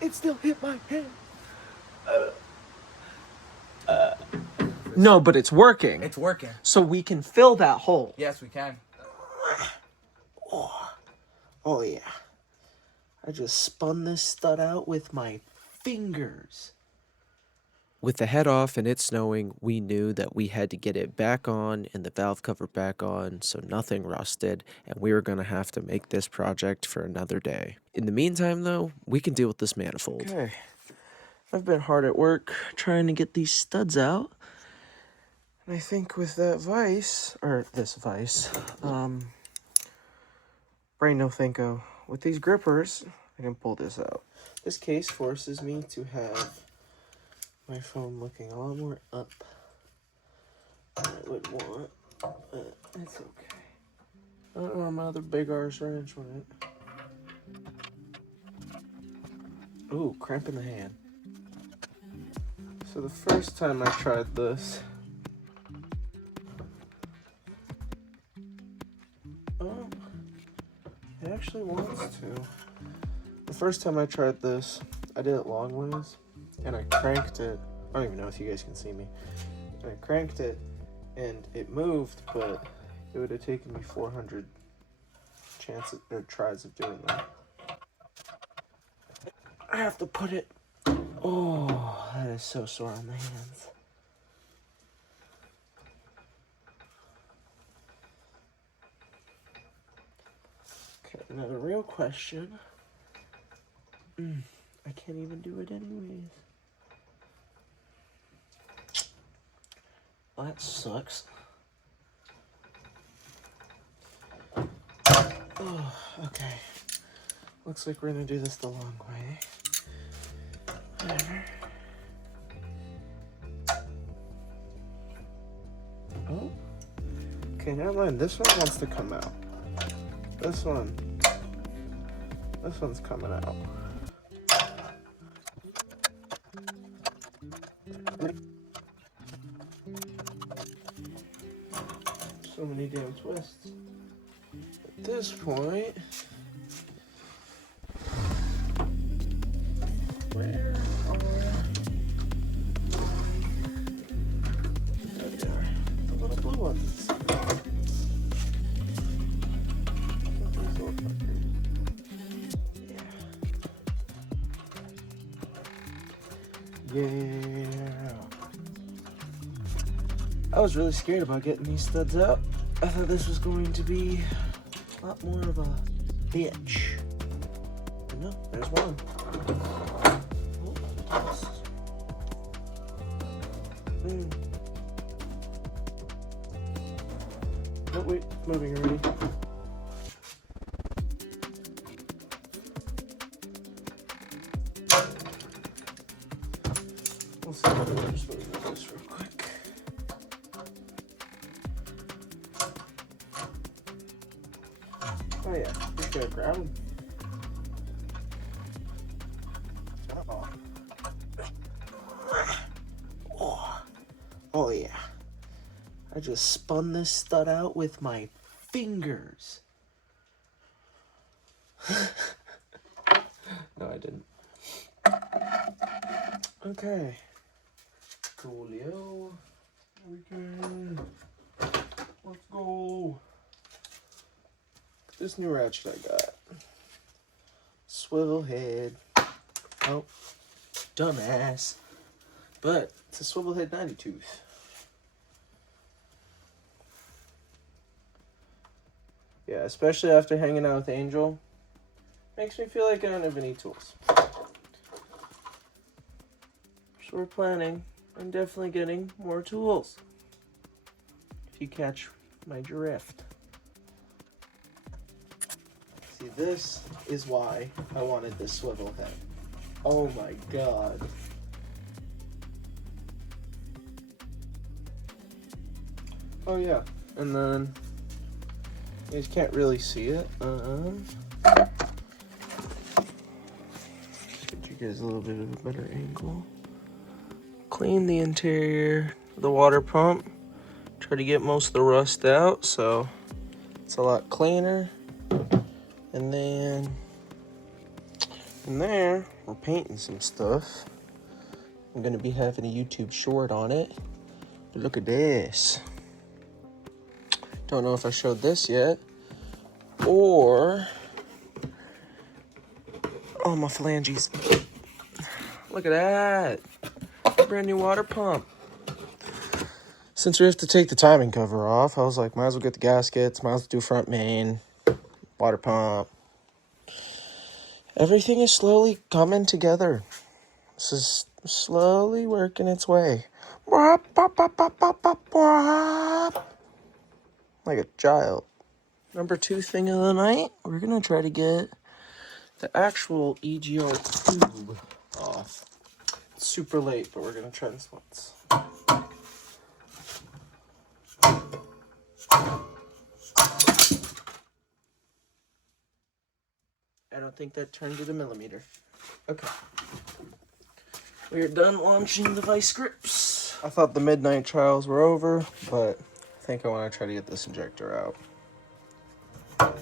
It still hit my hand. No, but it's working. It's working. So we can fill that hole. Yes, we can. Oh yeah. I just spun this stud out with my fingers. With the head off and it snowing, we knew that we had to get it back on and the valve cover back on so nothing rusted, and we were going to have to make this project for another day. In the meantime, though, we can deal with this manifold. Okay. I've been hard at work trying to get these studs out. And I think with that vise, or this vise, brain no thinko, with these grippers, I can pull this out. This case forces me to have my phone looking a lot more up than I would want, but it's okay. I don't know where my other big arse wrench went. Ooh, cramp in the hand. So the first time I tried this, oh, it actually wants to. The first time I tried this, I did it long ways, and I cranked it. I don't even know if you guys can see me. And I cranked it, and it moved, but it would have taken me 400 chances or tries of doing that. I have to put it. Oh, that is so sore on the hands. Okay, now the real question. I can't even do it anyways. Well, that sucks. Oh, okay. Looks like we're gonna do this the long way. Whatever. Oh. Okay, never mind. This one wants to come out. This one's coming out. So many damn twists. At this point, where are... There they are. The little blue ones. These little fuckers. Yeah. I was really scared about getting these studs out. I thought this was going to be a lot more of a bitch. But no, there's one. Oh, wait, moving already. We'll see if I can just move this real quick. Oh yeah, just gotta grab them. Oh yeah. I just spun this stud out with my fingers. No, I didn't. Okay. Coolio. Let's go. This new ratchet I got. Swivel head. Oh, dumbass. But it's a swivel head 90 tooth. Yeah, especially after hanging out with Angel. Makes me feel like I don't have any tools. So we're planning on definitely getting more tools. If you catch my drift. See, this is why I wanted this swivel head. Oh my god. Oh yeah, and then you guys can't really see it. Get you guys a little bit of a better angle. Clean the interior of the water pump. Try to get most of the rust out, so it's a lot cleaner. And then And there, we're painting some stuff. I'm gonna be having a YouTube short on it. But look at this. Don't know if I showed this yet. Or... oh, my phalanges. Look at that. Brand new water pump. Since we have to take the timing cover off, I was like, might as well get the gaskets, might as well do front main, water pump. Everything is slowly coming together. This is slowly working its way. Like a child. Number 2 thing of the night, we're going to try to get the actual EGR tube off. It's super late, but we're going to try this once. I don't think that turned it a millimeter. Okay. We are done launching the vice grips. I thought the midnight trials were over, but I think I want to try to get this injector out. I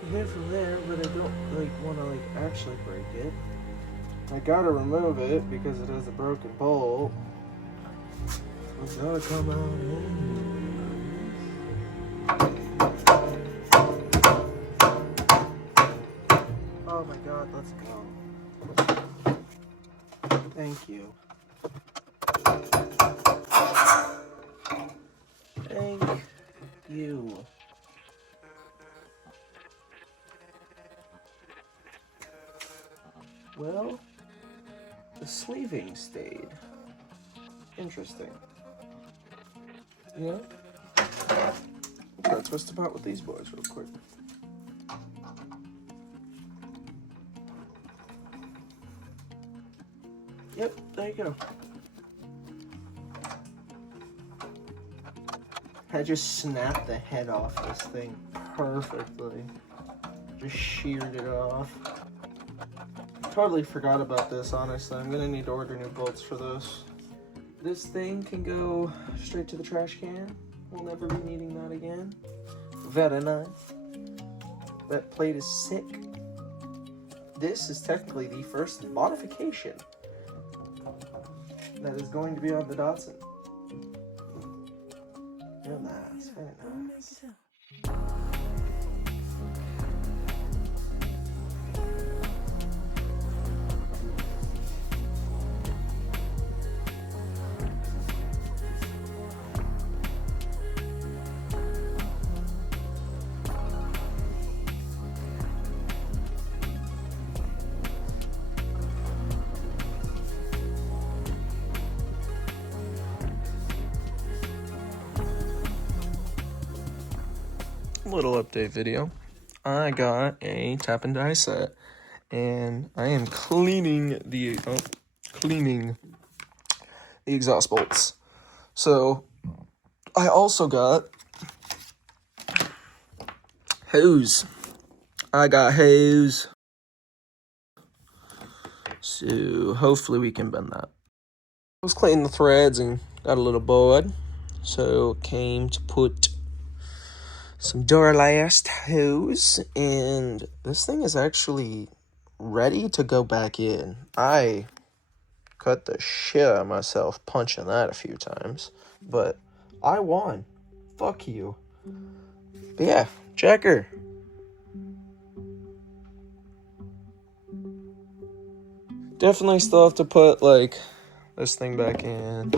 can hit it from there, but I don't want to actually break it. I gotta remove it because it has a broken bolt. It's gotta come out Oh my god, let's go. Thank you. Thank you. Well, the sleeving stayed. Interesting. Yeah? Let's twist about with these boys real quick. Yep, there you go. I just snapped the head off this thing perfectly. Just sheared it off. Totally forgot about this, honestly. I'm gonna need to order new bolts for this. This thing can go straight to the trash can. We'll never be needing that again. Very nice. That plate is sick. This is technically the first modification that is going to be on the Datsun. Very nice, very nice. Little update video. I got a tap and die set, and I am cleaning the exhaust bolts. So I also got hose. I got hose. So hopefully we can bend that. I was cleaning the threads and got a little bored, so came to put some Duralast hose, and this thing is actually ready to go back in. I cut the shit out of myself punching that a few times, but I won. Fuck you. But yeah, checker. Definitely still have to put this thing back in,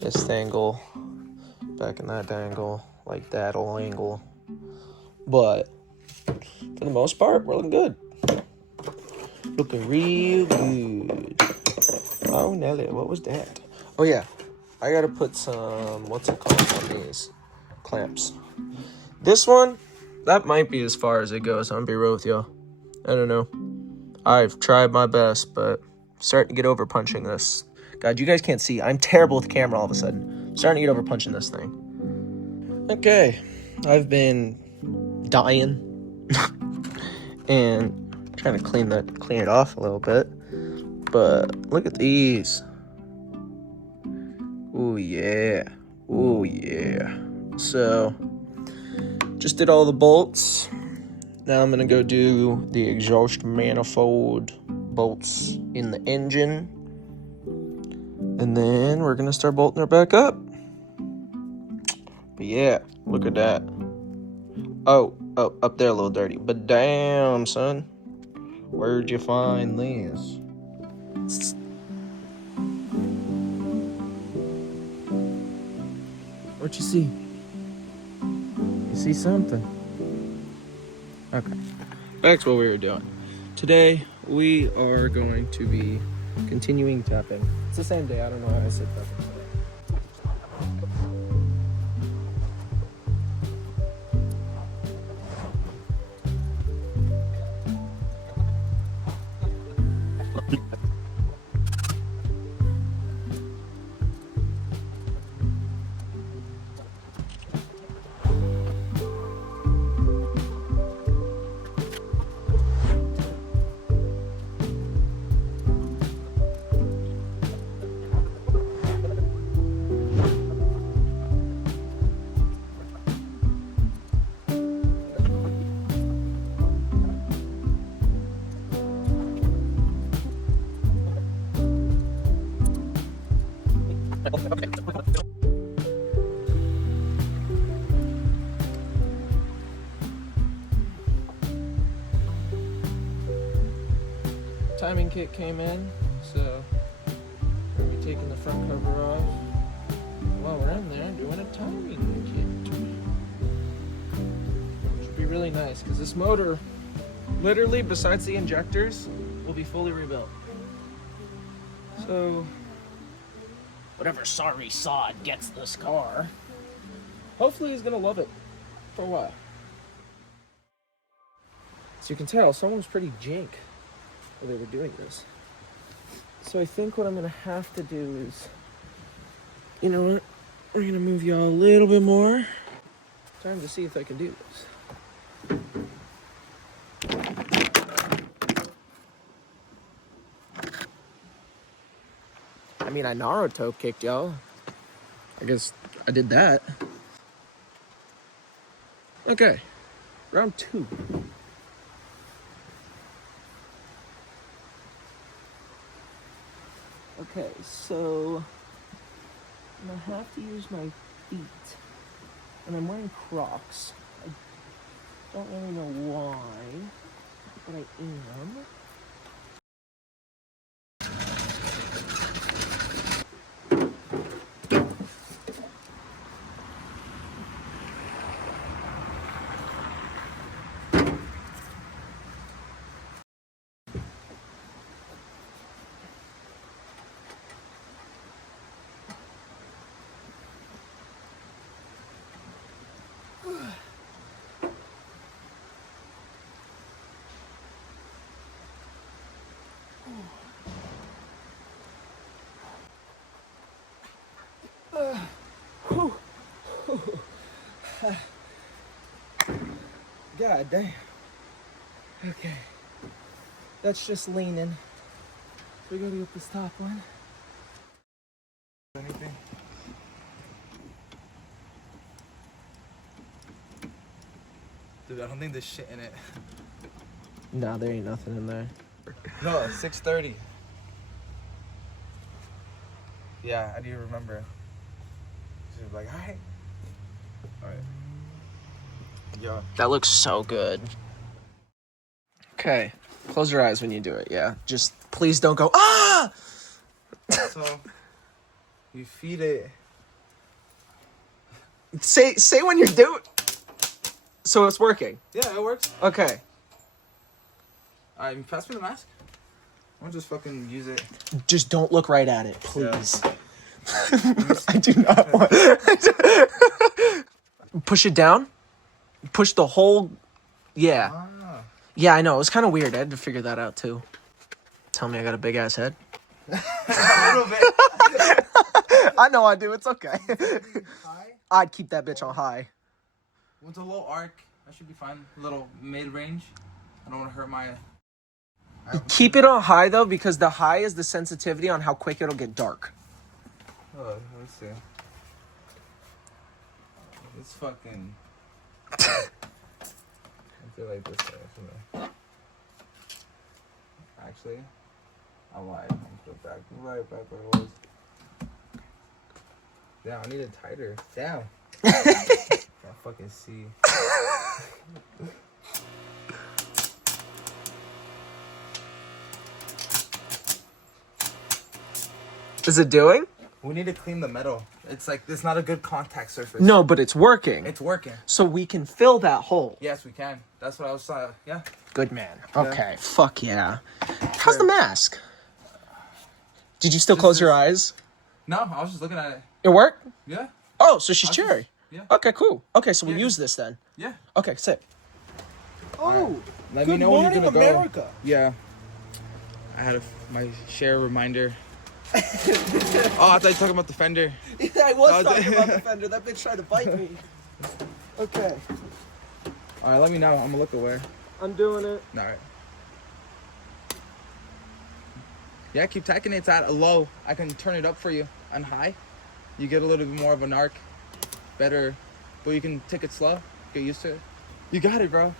this dangle back in that dangle, like that'll angle. But for the most part, we're looking good. Looking real good. Oh, Nelly, what was that? Oh, yeah. I gotta put some, what's it called on these clamps. This one, that might be as far as it goes. I'm gonna be real with y'all. I don't know. I've tried my best, but I'm starting to get over punching this. God, you guys can't see. I'm terrible with the camera all of a sudden. I'm starting to get over punching this thing. Okay. I've been dying and trying to clean it off a little bit. but look at these. Oh yeah. Oh yeah. So, just did all the bolts. Now I'm gonna go do the exhaust manifold bolts in the engine. And then we're gonna start bolting her back up. But yeah, look at that. Oh, up there a little dirty. But damn, son. Where'd you find this? What you see? You see something? Okay. Back to what we were doing. Today, we are going to be continuing tapping. It's the same day. I don't know how I said tapping today. Timing kit came in, so we're gonna be taking the front cover off while we're in there doing a timing kit. Which would be really nice because this motor, literally, besides the injectors, will be fully rebuilt. So, whatever sorry sod gets this car, hopefully he's gonna love it for a while. As you can tell, someone was pretty jank while they were doing this. So I think what I'm gonna have to do is, you know what? We're gonna move y'all a little bit more. Time to see if I can do this. I mean, I Naruto kicked y'all. I guess I did that. Okay, round 2. Okay, so I'm gonna have to use my feet, and I'm wearing Crocs. I don't really know why, but I am. God damn. Okay. That's just leaning. We gotta get this top one. Anything? Dude, I don't think there's shit in it. Nah, there ain't nothing in there. No, 6:30. Yeah, I do remember. She was like, alright. Alright. Yeah. That looks so good. Okay. Close your eyes when you do it, yeah. Just please don't go, ah! So, you feed it. Say when you're doing. So it's working. Yeah, it works. Okay. Alright, pass me the mask. I'll just fucking use it. Just don't look right at it, please. Yeah. I do not want. Push it down. Push the whole. Yeah. Ah. Yeah, I know. It was kind of weird. I had to figure that out too. Tell me I got a big ass head. A little bit. I know I do. It's okay. High? I'd keep that bitch on high. With a low arc, I should be fine. A little mid-range. I don't want to hurt my Keep it on high though, because the high is the sensitivity on how quick it'll get dark. Oh, let's see. It's fucking. Let's do it like this way. Actually, I lied. I'm put back right back where it was. Damn, I need it tighter. Damn. Can't fucking see. Is it doing? We need to clean the metal. It's like, it's not a good contact surface. No, but it's working. It's working. So we can fill that hole. Yes, we can. That's what I was yeah. Good man. Yeah. Okay, fuck yeah. How's the mask? Did you still close your eyes? No, I was just looking at it. It worked? Yeah. Oh, so she's cherry. Yeah. Okay, cool. Okay, so we'll Yeah. use this then. Yeah. Okay, sit. Oh, Let good me know when morning, you're gonna America. go. Yeah. I had my share reminder. Oh, I thought you were talking about the fender. Yeah, I was Oh, talking about the fender. That bitch tried to bite me. Okay, All right, let me know. I'm gonna look away. I'm doing it. All right. Yeah, keep tacking it. It's at a low. I can turn it up for you on high. You get a little bit more of an arc. Better. But you can take it slow. Get used to it. You got it, bro.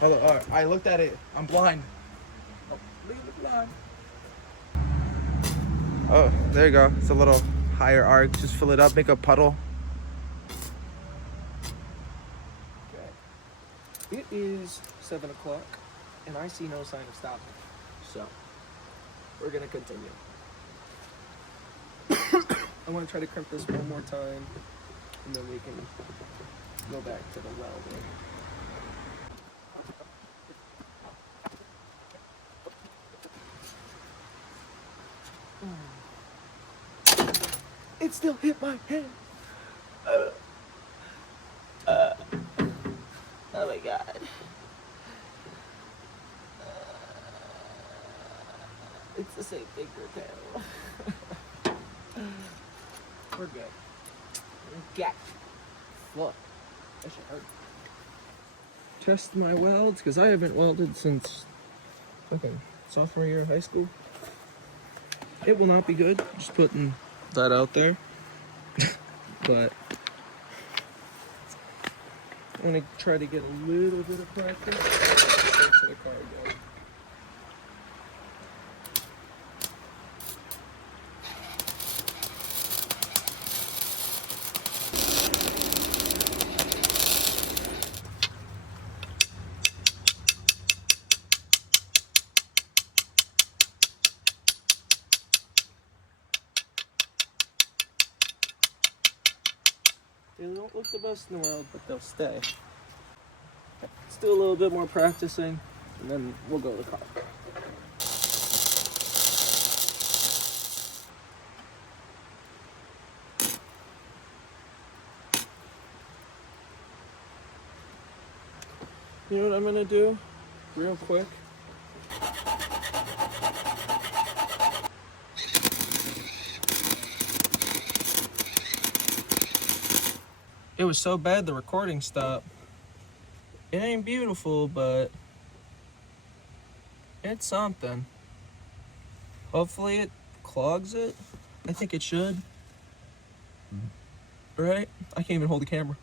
All right, I looked at it. I'm blind. Oh, leave it blind. Oh, there you go. It's a little higher arc. Just fill it up. Make a puddle. Okay. It is 7 o'clock, and I see no sign of stopping. So, we're gonna continue. I want to try to crimp this one more time, and then we can go back to the welding. It still hit my hand. Oh my god. It's the same finger panel. We're good. Get. Look. That should hurt. Test my welds, because I haven't welded since fucking sophomore year of high school. It will not be good. Just putting that out there. But I'm gonna try to get a little bit of practice. Straight to the car again. They don't look the best in the world, but they'll stay. Let's do a little bit more practicing, and then we'll go to the car. You know what I'm gonna do? Real quick. It was so bad the recording stopped. It ain't beautiful, but it's something. Hopefully it clogs it. I think it should. Right? I can't even hold the camera.